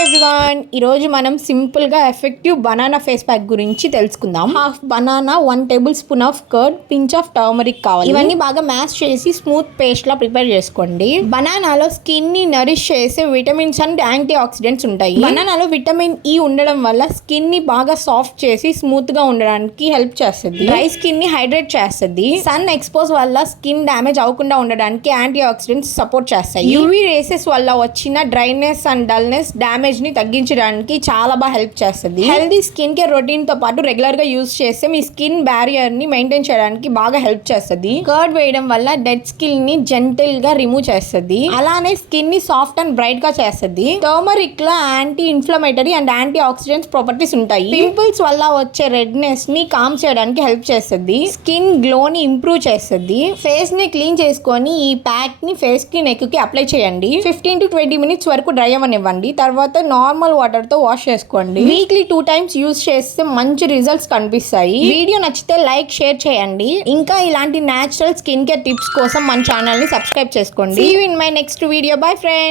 Everyone, ఈరోజు మనం సింపుల్గా ఎఫెక్టివ్ బనానా ఫేస్ ప్యాక్ గురించి తెలుసుకుందాం. Half banana, 1 table spoon of curd, pinch of turmeric కావాలి. ఇవన్నీ బాగా మ్యాష్ చేసి స్మూత్ పేస్ట్ లా ప్రిపేర్ చేసుకోండి. బనానాలో స్కిన్ ని నరిష్ చేసే విటమిన్స్ అండ్ యాంటీ ఆక్సిడెంట్స్ ఉంటాయి. బనానాలో విటమిన్ ఈ ఉండడం వల్ల స్కిన్ ని బాగా సాఫ్ట్ చేసి స్మూత్ గా ఉండడానికి హెల్ప్ చేస్తుంది. డ్రై స్కిన్ ని హైడ్రేట్ చేస్తుంది. సన్ ఎక్స్పోజ్ వల్ల స్కిన్ డ్యామేజ్ అవ్వకుండా ఉండడానికి యాంటీ ఆక్సిడెంట్స్ సపోర్ట్ చేస్తాయి. యూవీ రేసెస్ వల్ల వచ్చిన డ్రైనెస్ అండ్ డల్నెస్ డ్యామేజ్ ని తగ్గించడానికి చాలా బాగా హెల్ప్ చేస్తుంది. హెల్దీ స్కిన్ కేర్ రొటీన్ తో పాటు రెగ్యులర్ గా యూజ్ చేస్తే మీ స్కిన్ బ్యారియర్ ని మెయింటైన్ చేయడానికి బాగా హెల్ప్ చేస్తుంది. కర్డ్ వేయడం వల్ల డెడ్ స్కిన్ ని జెంటిల్ గా రిమూవ్ చేస్తుంది. అలానే స్కిన్ ని సాఫ్ట్ అండ్ బ్రైట్ గా చేస్తుంది. టర్మరిక్ లో anti inflammatory and antioxidants properties ఉంటాయి. పింపుల్స్ వల్ల వచ్చే రెడ్నెస్ ని కామ్ చేయడానికి హెల్ప్ చేస్తుంది. స్కిన్ గ్లో ని ఇంప్రూవ్ చేస్తుంది. ఫేస్ ని క్లీన్ చేసుకొని ఈ ప్యాక్ ని ఫేస్ కి నెక్ కి అప్లై చేయండి. 15 to 20 మినిట్స్ వరకు డ్రై అవ్వనివ్వండి. తర్వాత నార్మల్ వాటర్ తో వాష్ చేసుకోండి. వీక్లీ 2 times యూజ్ చేస్తే మంచి రిజల్ట్స్ కనిపిస్తాయి. వీడియో నచ్చితే లైక్, షేర్ చేయండి. ఇంకా ఇలాంటి నేచురల్ స్కిన్ కేర్ టిప్స్ కోసం మన ఛానల్ ని సబ్స్క్రైబ్ చేసుకోండి. See you in my next video. Bye friends.